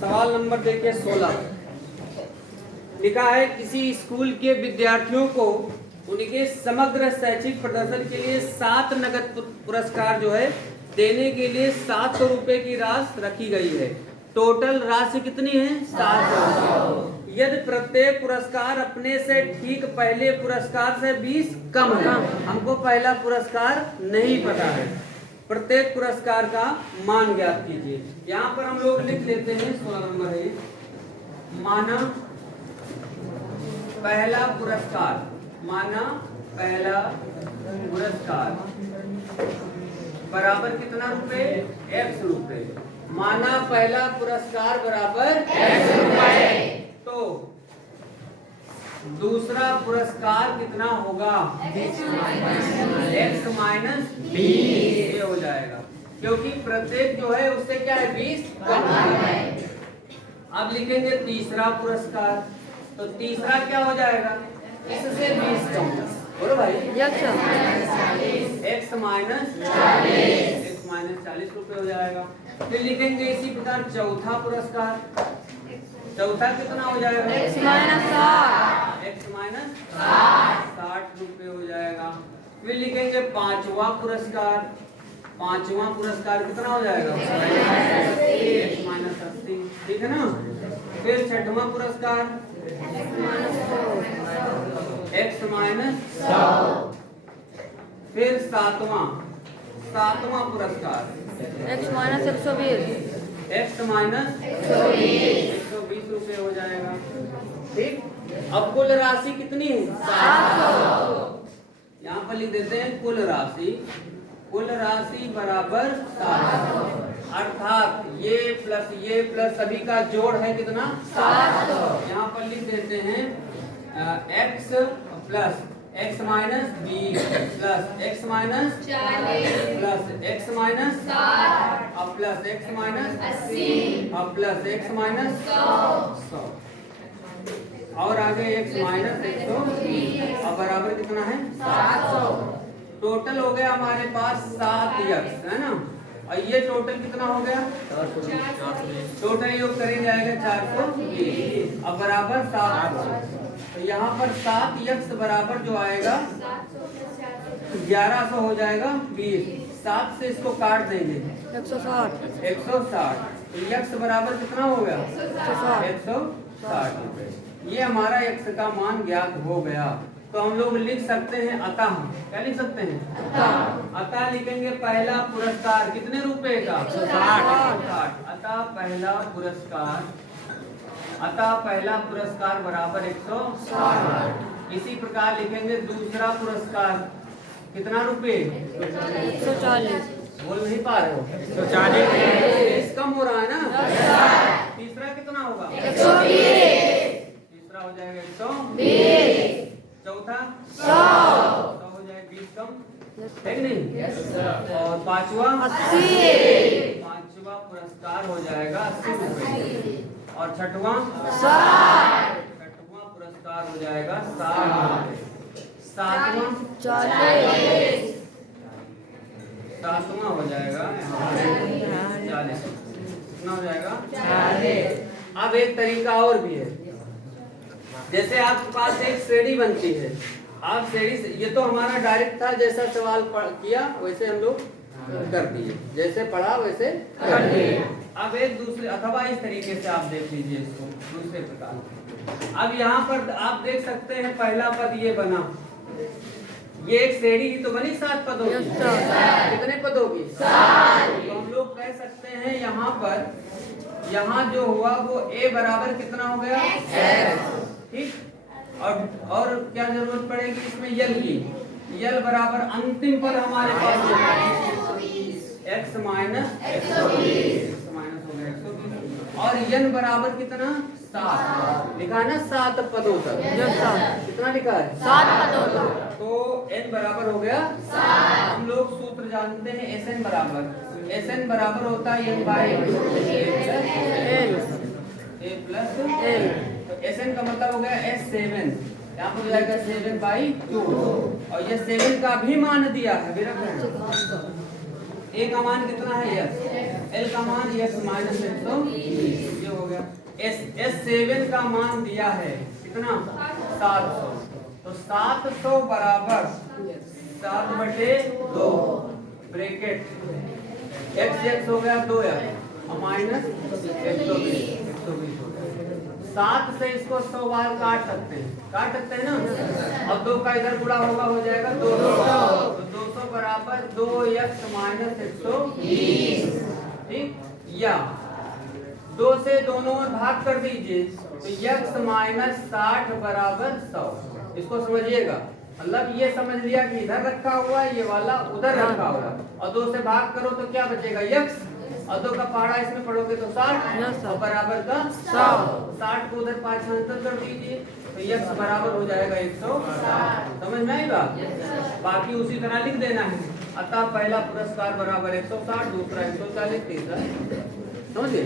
सवाल नंबर देखिए 16। लिखा है किसी स्कूल के विद्यार्थियों को उनके समग्र शैक्षिक प्रदर्शन के लिए 7 नगद पुरस्कार जो है देने के लिए 700 रुपए की राशि रखी गई है। टोटल राशि कितनी है? 700। यदि प्रत्येक पुरस्कार अपने से ठीक पहले पुरस्कार से 20 कम है, हमको पहला पुरस्कार नहीं पता है, प्रत्येक पुरस्कार का मान ज्ञात कीजिए। यहाँ पर हम लोग लिख लेते हैं 16 नंबर है, माना पहला पुरस्कार, माना पहला पुरस्कार बराबर कितना रुपए? x रुपए। माना पहला पुरस्कार बराबर x रुपए, तो दूसरा पुरस्कार कितना होगा? x माइनस 20 ये हो जाएगा, क्योंकि प्रत्येक जो है उससे क्या है 20 कम है। अब लिखेंगे तीसरा पुरस्कार, तो तीसरा क्या हो जाएगा? इससे 20 कम। बोलो भाई, x माइनस 40 रुपए हो जाएगा। फिर लिखेंगे इसी प्रकार चौथा पुरस्कार, चौथा कितना हो जाएगा? x माइनस 60 रुपए हो जाएगा। फिर लिखेंगे पांचवा पुरस्कार, पांचवा पुरस्कार कितना हो जाएगा? x माइनस 80, ठीक है ना। फिर छठवां पुरस्कार x माइनस 100। फिर सातवां पुरस्कार x माइनस 120, x माइनस 120 रुपए हो जाएगा। ठीक, अब कुल राशि कितनी है? 700। यहाँ पर लिख देते हैं कुल राशि बराबर 700, अर्थात ये प्लस सभी का जोड़ है कितना? 700। यहाँ पर लिख देते हैं x plus x minus 20 plus x minus 40 plus x minus 60 अब प्लस x माइनस 80 अब प्लस x माइनस 100 और आगे x माइनस 120 अब बराबर कितना है? 700। टोटल हो गया हमारे पास 7x है ना, और ये टोटल कितना हो गया? टोटल योग करेंगे जाएगा 420 अब बराबर 700। तो यहाँ पर 7x बराबर जो आएगा 1100 हो जाएगा 20। 7 से इसको काट देंगे 160। तो x बराबर कितना हो गया? 160 रुपए। ये हमारा x का मान ज्ञात हो गया। तो हम लोग लिख सकते हैं अतः, क्या लिख सकते हैं? अतः लिखेंगे पहला पुरस्कार कितने रुपए का? 160। अतः पहला पुरस्कार बराबर 160। इसी प्रकार लिखेंगे दूसरा पुरस्कार कितना रुपए? 140। बोल नहीं पा रहे हो? 140 कम हो रहा है ना। तीसरा कितना होगा? 120। तीसरा हो जाएगा 120। चौथा 100 हो जाएगा 20 कम, है कि नहीं? और पांचवा 80। पांचवा पुरस्कार हो जाएगा 80 रुपए। और छठवां 60। छठवां पुरस्कार हो जाएगा 60 रुपए। सातवां 40। सातवां हो जाएगा 40। कितना हो जाएगा? 40। अब एक तरीका और भी है, जैसे आपके पास एक श्रेणी बनती है, आप श्रेणी से, ये तो हमारा डायरेक्ट था, जैसा सवाल किया वैसे हम लोग कर दिए, जैसे पढ़ा वैसे कर दिए। अब एक दूसरे अथवा इस तरीके से आप देख लीजिए इसको दूसरे प्रकार। अब यहाँ पर आप देख सकते हैं पहला पद ये बना, ये एक श्रेणी ही तो बनी 7 पदों की। कितने पदों की? 7। तो हम लोग कह सकते हैं यहाँ पर, यहाँ जो हुआ वो a बराबर कितना हो गया? ठीक, और क्या जरूरत पड़ेगी इसमें? यल की। यल बराबर अंतिम पर हमारे पास x माइनस 120 हो गया 120। और यन बराबर कितना? 7 लिखा है ना, 7 पदों तक। कितना लिखा है? 7 पदों तक। तो n बराबर हो गया 7। हम लोग सूत्र जानते हैं Sn बराबर होता है n by a plus l। तो Sn का मतलब हो गया S7, यहाँ पर हो जाएगा 7/2। और ये 7 का भी मान दिया है, a का मान कितना है? S। l का मान x माइनस 120 ये हो गया। ये 7 का मान दिया है कितना 700, तो 700 बराबर 7/2 ब्रैकेट x हो गया 2 और माइनस 120 हो गया। 7 से इसको 100 बार काट सकते हैं ना, और 2 का इधर गुणा होगा हो जाएगा 200, तो 200 बराबर 2x माइनस 120, ठीक, या 2 से दोनों ओर भाग कर दीजिए, तो x माइनस 60 बराबर 100। इसको समझिएगा, मतलब ये समझ लिया कि इधर रखा हुआ है, ये वाला उधर रखा हुआ है, और 2 से भाग करो तो क्या बचेगा x, और 2 का पहाड़ा इसमें पढ़ोगे तो 60 और बराबर का 60 को उधर पांचांतर कर दीजिए, तो x बराबर हो जाएगा 160। समझ में आई बात? बाकी उसी तरह लिख देना है। अतः पहला पुरस्कार बराबर 160, दूसरा 140, तीसरा समझिए।